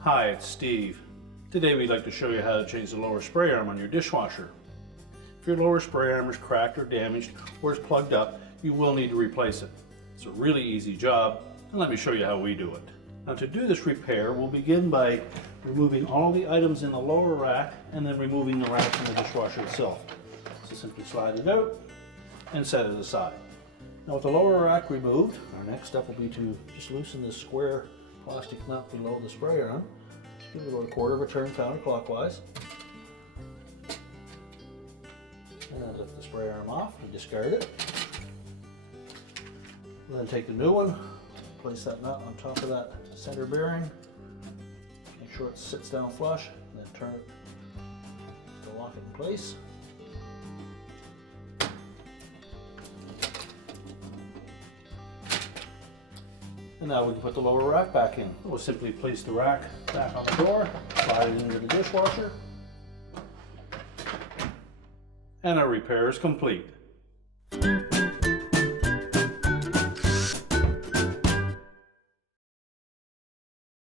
Hi, it's Steve. Today we'd like to show you how to change the lower spray arm on your dishwasher. If your lower spray arm is cracked or damaged or is plugged up, you will need to replace it. It's a really easy job, and let me show you how we do it. Now, to do this repair, we'll begin by removing all the items in the lower rack and then removing the rack from the dishwasher itself. So simply slide it out and set it aside. Now, with the lower rack removed, our next step will be to just loosen this square plastic nut below the spray arm. Just give it about a quarter of a turn counterclockwise. And lift the spray arm off and discard it. We'll then take the new one, place that nut on top of that center bearing, make sure it sits down flush, and then turn it to lock it in place. And now we can put the lower rack back in. We'll simply place the rack back on the door, slide it into the dishwasher, and our repair is complete.